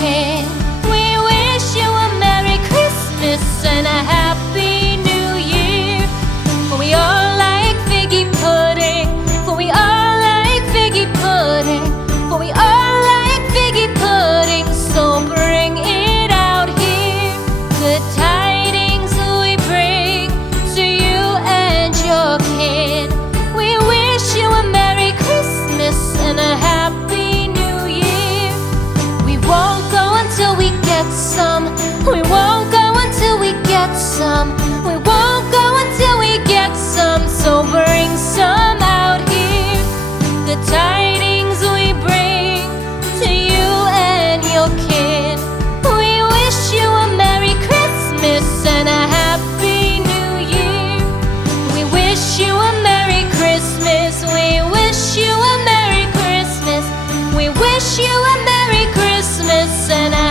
kin. We wish you a Merry Christmas and a Happy New Year. For we all like figgy pudding. For we all like figgy pudding. For we all like figgy pudding. So bring it out here. Good tidings we bring to you and your kin. We wish you a Merry Christmas and a Happy New Year. We won't go until we get some. We won't go until we get some. We won't go until we get some. So bring some out here. The tidings we bring to you and your kin. We wish you a Merry Christmas and a Happy New Year. We wish you a Merry Christmas. We wish you a Merry Christmas. We wish you a Merry Christmas and a